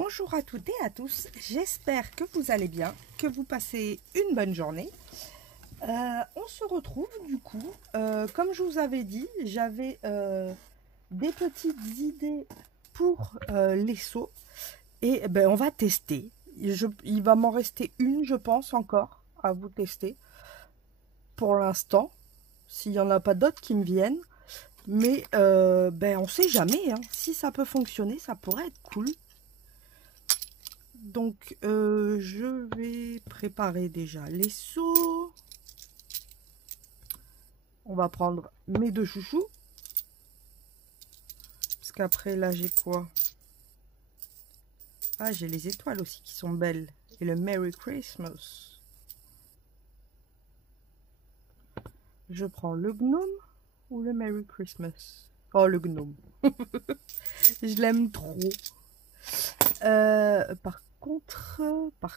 Bonjour à toutes et à tous, j'espère que vous allez bien, que vous passez une bonne journée. On se retrouve du coup, comme je vous avais dit, j'avais des petites idées pour les seaux et on va tester. Il va m'en rester une, je pense, encore à vous tester pour l'instant, s'il n'y en a pas d'autres qui me viennent. Mais on ne sait jamais, hein. Si ça peut fonctionner, ça pourrait être cool. Donc je vais préparer déjà les seaux. On va prendre mes deux chouchous. Parce qu'après là j'ai quoi? Ah, j'ai les étoiles aussi qui sont belles. Et le Merry Christmas. Je prends le gnome ou le Merry Christmas? Oh, le gnome. Je l'aime trop. Par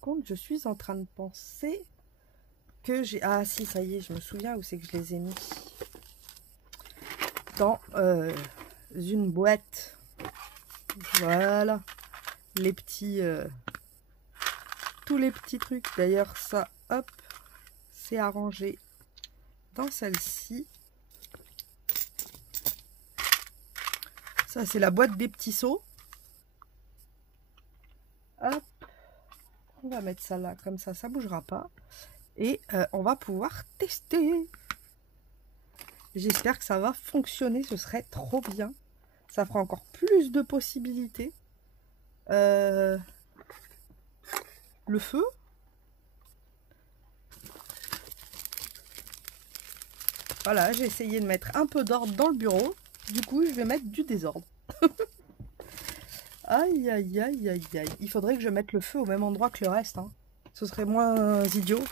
contre, je suis en train de penser que j'ai... Ah si, ça y est, je me souviens où c'est que je les ai mis. Dans une boîte. Voilà. Les petits... tous les petits trucs. D'ailleurs, ça, hop, c'est arrangé dans celle-ci. Ça, c'est la boîte des petits seaux. Hop. On va mettre ça là, comme ça bougera pas. Et on va pouvoir tester. J'espère que ça va fonctionner, ce serait trop bien. Ça fera encore plus de possibilités. Le feu. Voilà, j'ai essayé de mettre un peu d'ordre dans le bureau. Du coup, je vais mettre du désordre. Aïe, aïe, aïe, aïe, aïe. Il faudrait que je mette le feu au même endroit que le reste, hein. Ce serait moins idiot.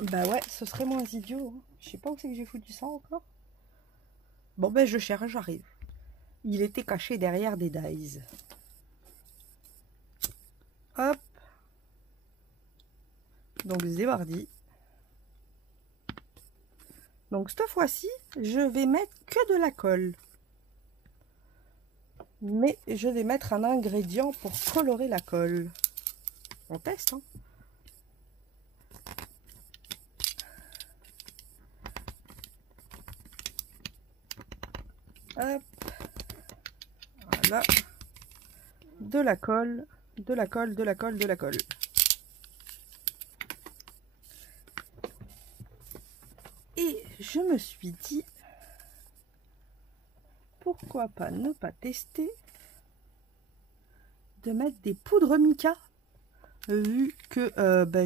Bah ouais, ce serait moins idiot, hein. Je sais pas où c'est que j'ai foutu ça encore. Bon ben je cherche, j'arrive. Il était caché derrière des dies. Hop. Donc zébardi. Donc cette fois-ci, je vais mettre que de la colle. Mais je vais mettre un ingrédient pour colorer la colle. On teste, hein. Hop. Voilà. De la colle, de la colle, de la colle, de la colle. Et je me suis dit, pourquoi pas ne pas tester de mettre des poudres mica, vu que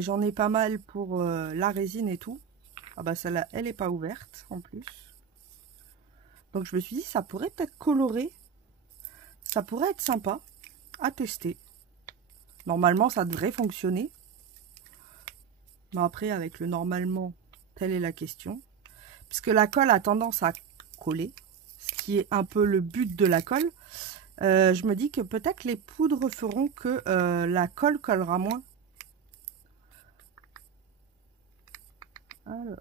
j'en ai pas mal pour la résine et tout. Ah bah celle-là, elle est pas ouverte en plus. Donc je me suis dit, ça pourrait peut-être colorer. Ça pourrait être sympa à tester. Normalement, ça devrait fonctionner. Mais après, avec le normalement, telle est la question. Puisque la colle a tendance à coller, ce qui est un peu le but de la colle. Je me dis que peut-être les poudres feront que la colle collera moins. Alors.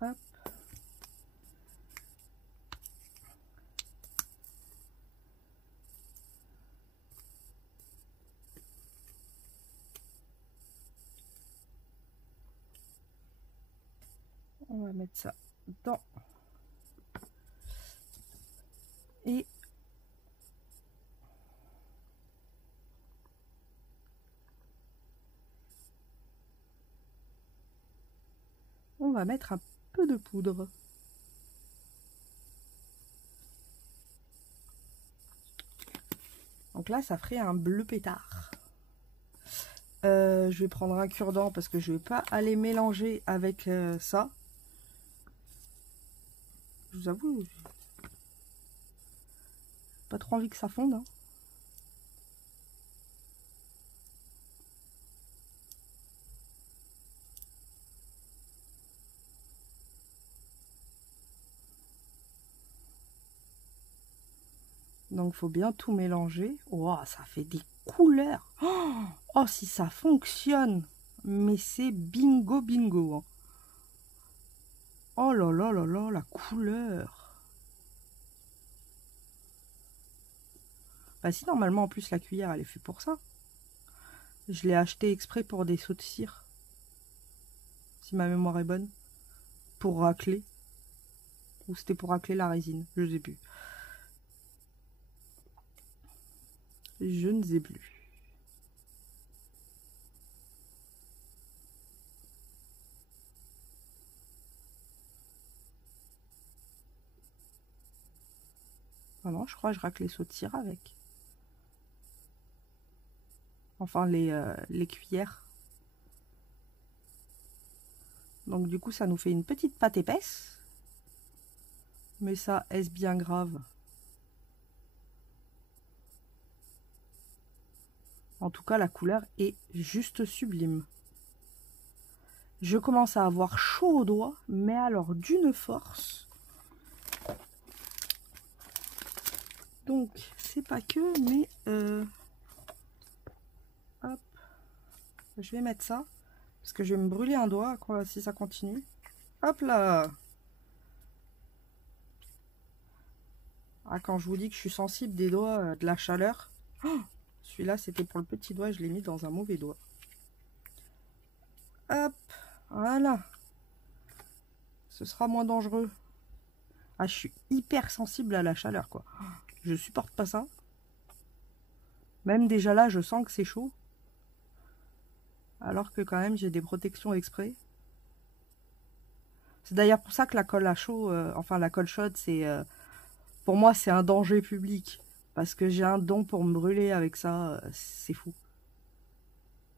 Hop. On va mettre ça dans. Et on va mettre un peu de poudre. Donc là, ça ferait un bleu pétard. Je vais prendre un cure-dent parce que je vais pas aller mélanger avec ça. Je vous avoue, j'ai pas trop envie que ça fonde, hein. Donc, il faut bien tout mélanger. Oh, ça fait des couleurs. Oh, si ça fonctionne. Mais c'est bingo, bingo. Hein. Oh là là là là, la couleur. Bah si, normalement, en plus, la cuillère, elle est faite pour ça. Je l'ai acheté exprès pour des seaux de cire. Si ma mémoire est bonne. Pour racler. Ou c'était pour racler la résine. Je ne sais plus. Je ne sais plus. Ah non, je crois que je racle les seaux de cire avec. Enfin, les cuillères. Donc du coup, ça nous fait une petite pâte épaisse. Mais ça, est-ce bien grave? En tout cas, la couleur est juste sublime. Je commence à avoir chaud aux doigts, mais alors d'une force. Donc, c'est pas que, mais... hop. Je vais mettre ça, parce que je vais me brûler un doigt quoi, si ça continue. Hop là! Ah, quand je vous dis que je suis sensible des doigts, de la chaleur. Oh, celui-là, c'était pour le petit doigt, je l'ai mis dans un mauvais doigt. Hop, voilà. Ce sera moins dangereux. Ah, je suis hyper sensible à la chaleur, quoi. Je supporte pas ça. Même déjà là, je sens que c'est chaud. Alors que quand même, j'ai des protections exprès. C'est d'ailleurs pour ça que la colle à chaud, enfin la colle chaude, c'est... pour moi, c'est un danger public. Parce que j'ai un don pour me brûler avec ça, c'est fou.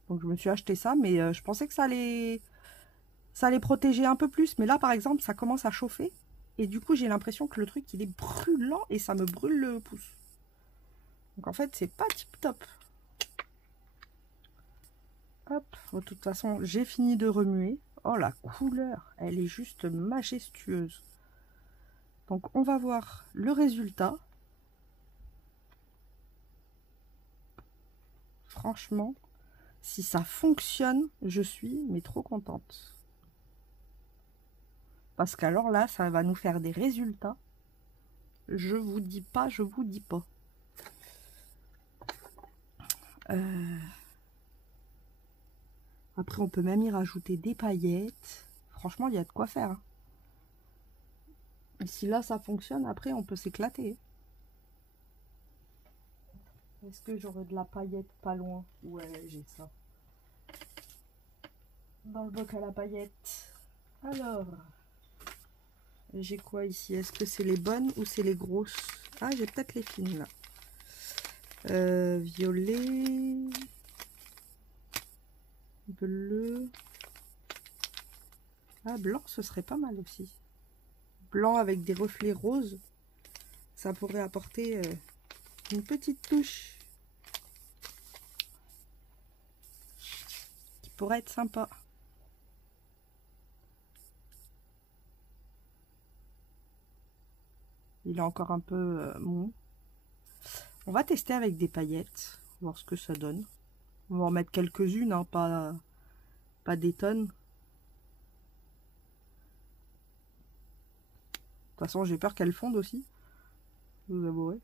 Donc je me suis acheté ça, mais je pensais que ça allait protéger un peu plus. Mais là, par exemple, ça commence à chauffer. Et du coup, j'ai l'impression que le truc, il est brûlant et ça me brûle le pouce. Donc en fait, c'est pas tip top. Hop, de toute façon, j'ai fini de remuer. Oh, la couleur, elle est juste majestueuse. Donc on va voir le résultat. Franchement, si ça fonctionne, je suis mais trop contente. Parce qu'alors là, ça va nous faire des résultats. Je vous dis pas, je vous dis pas. Après, on peut même y rajouter des paillettes. Franchement, il y a de quoi faire. Hein. Et si là, ça fonctionne, après, on peut s'éclater. Est-ce que j'aurai de la paillette pas loin? Ouais, j'ai ça. Dans le bocal à paillettes. Alors, j'ai quoi ici? Est-ce que c'est les bonnes ou c'est les grosses? Ah, j'ai peut-être les fines là. Violet, bleu. Ah, blanc, ce serait pas mal aussi. Blanc avec des reflets roses. Ça pourrait apporter une petite touche qui pourrait être sympa. Il est encore un peu mou. On va tester avec des paillettes, voir ce que ça donne. On va en mettre quelques-unes, hein, pas des tonnes. De toute façon, j'ai peur qu'elles fondent aussi, vous avouerez.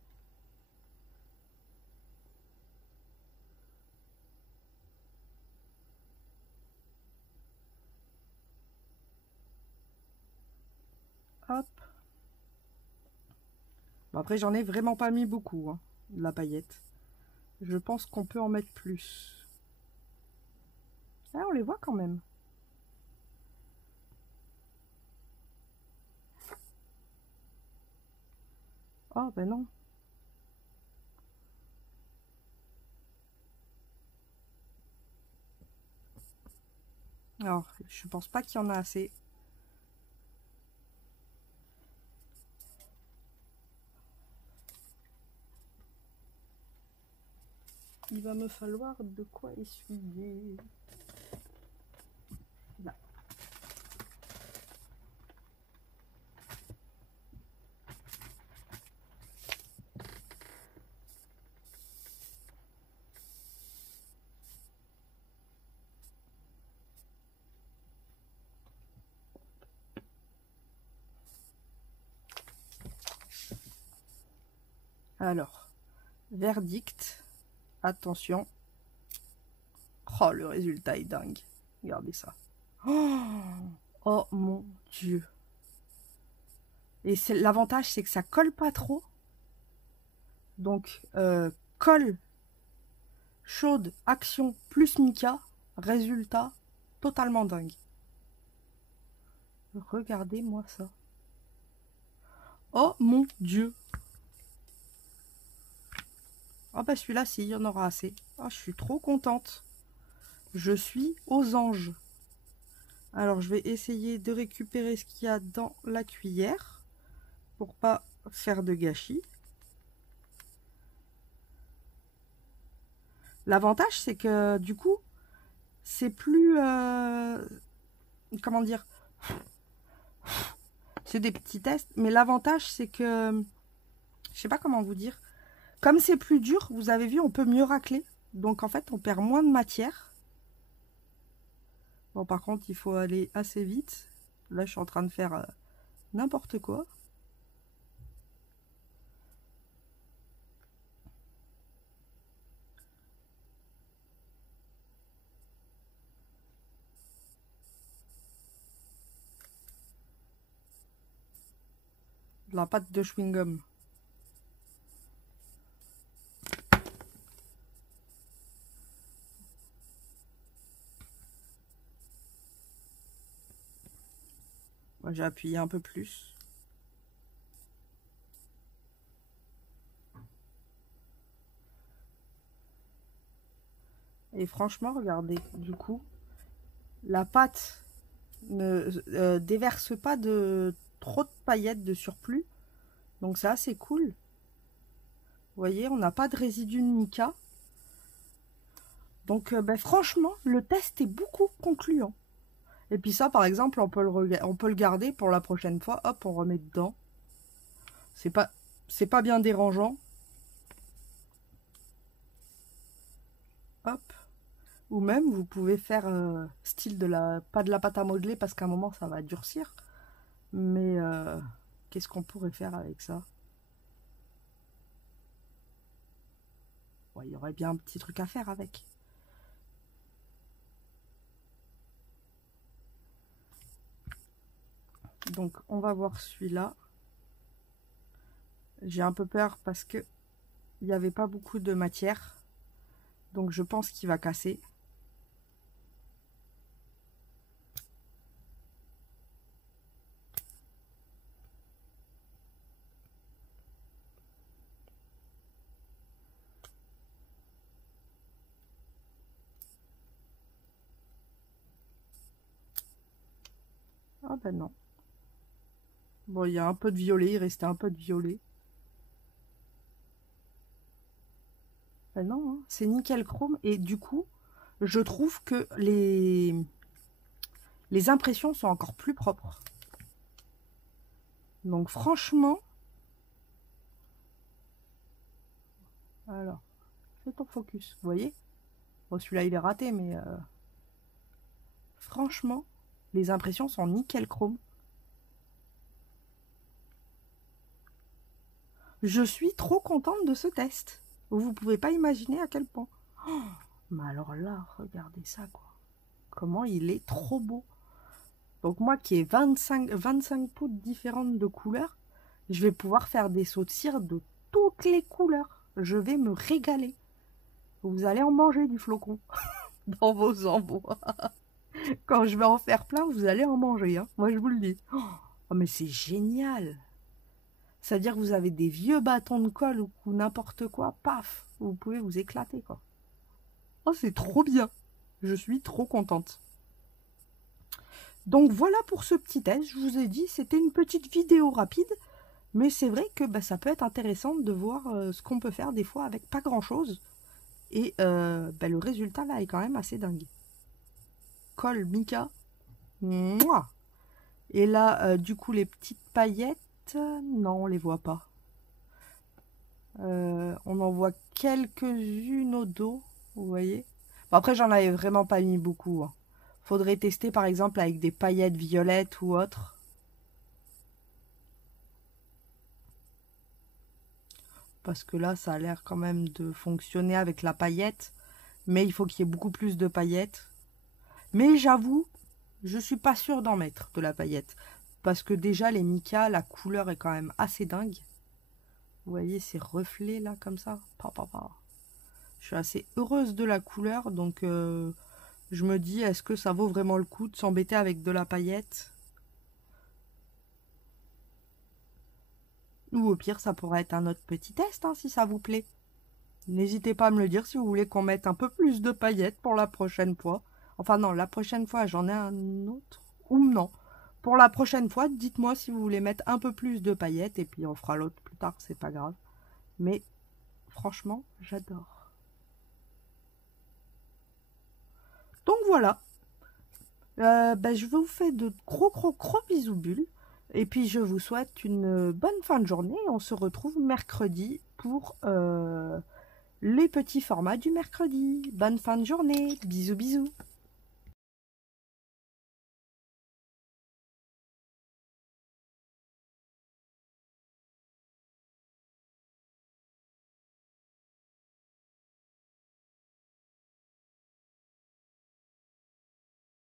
Hop. Bon, après, j'en ai vraiment pas mis beaucoup, hein, de la paillette. Je pense qu'on peut en mettre plus. Ah, on les voit quand même. Oh, ben non. Alors, je pense pas qu'il y en a assez. Il va me falloir de quoi essuyer. Là. Alors, verdict. Attention. Oh, le résultat est dingue. Regardez ça. Oh mon Dieu. Et l'avantage, c'est que ça colle pas trop. Donc, colle, chaude, action, plus mica. Résultat totalement dingue. Regardez-moi ça. Oh mon Dieu. Ah bah celui-là, si, il y en aura assez. Ah, je suis trop contente. Je suis aux anges. Alors, je vais essayer de récupérer ce qu'il y a dans la cuillère pour pas faire de gâchis. L'avantage, c'est que du coup, c'est plus... comment dire? C'est des petits tests. Mais l'avantage, c'est que... Je sais pas comment vous dire. Comme c'est plus dur, vous avez vu, on peut mieux racler. Donc, en fait, on perd moins de matière. Bon, par contre, il faut aller assez vite. Là, je suis en train de faire n'importe quoi. De la pâte de chewing-gum. Moi, j'ai appuyé un peu plus. Et franchement, regardez, du coup, la pâte ne déverse pas de trop de paillettes de surplus. Donc c'est assez cool. Vous voyez, on n'a pas de résidus de mica. Donc ben, franchement, le test est beaucoup concluant. Et puis ça, par exemple, on peut le garder pour la prochaine fois. Hop, on remet dedans. C'est pas bien dérangeant. Hop. Ou même, vous pouvez faire style pas de la pâte à modeler parce qu'à un moment, ça va durcir. Mais qu'est-ce qu'on pourrait faire avec ça? Ouais, il y aurait bien un petit truc à faire avec. Donc, on va voir celui-là. J'ai un peu peur parce que il n'y avait pas beaucoup de matière. Donc, je pense qu'il va casser. Ah ben non. Bon, il y a un peu de violet, il restait un peu de violet. Ben non, hein, c'est nickel chrome. Et du coup, je trouve que les impressions sont encore plus propres. Donc franchement, alors, fais ton focus, vous voyez? Bon, celui-là, il est raté, mais franchement, les impressions sont nickel chrome. Je suis trop contente de ce test. Vous pouvez pas imaginer à quel point. Oh, mais alors là, regardez ça, quoi. Comment il est trop beau. Donc moi qui ai 25 poudres différentes de couleurs, je vais pouvoir faire des sauts de cire de toutes les couleurs. Je vais me régaler. Vous allez en manger du flocon dans vos embouts. Quand je vais en faire plein, vous allez en manger. Hein. Moi, je vous le dis. Oh, mais c'est génial. C'est-à-dire que vous avez des vieux bâtons de colle ou n'importe quoi. Paf, vous pouvez vous éclater, quoi. Oh, c'est trop bien. Je suis trop contente. Donc, voilà pour ce petit test. Je vous ai dit, c'était une petite vidéo rapide. Mais c'est vrai que bah, ça peut être intéressant de voir ce qu'on peut faire des fois avec pas grand-chose. Et bah, le résultat, là, est quand même assez dingue. Colle, mica. Mouah. Et là, du coup, les petites paillettes, non, on les voit pas. On en voit quelques-unes au dos, vous voyez. Bon, après, j'en avais vraiment pas mis beaucoup. Hein. Faudrait tester, par exemple, avec des paillettes violettes ou autres. Parce que là, ça a l'air quand même de fonctionner avec la paillette. Mais il faut qu'il y ait beaucoup plus de paillettes. Mais j'avoue, je suis pas sûre d'en mettre de la paillette. Parce que déjà, les micas, la couleur est quand même assez dingue. Vous voyez ces reflets là, comme ça. Je suis assez heureuse de la couleur. Donc, je me dis, est-ce que ça vaut vraiment le coup de s'embêter avec de la paillette? Ou au pire, ça pourrait être un autre petit test, hein, si ça vous plaît. N'hésitez pas à me le dire si vous voulez qu'on mette un peu plus de paillettes pour la prochaine fois. Enfin non, la prochaine fois, j'en ai un autre. Ou non. Pour la prochaine fois, dites-moi si vous voulez mettre un peu plus de paillettes. Et puis on fera l'autre plus tard, c'est pas grave. Mais franchement, j'adore. Donc voilà. Je vous fais de gros bisous bulles. Et puis je vous souhaite une bonne fin de journée. On se retrouve mercredi pour les petits formats du mercredi. Bonne fin de journée. Bisous bisous.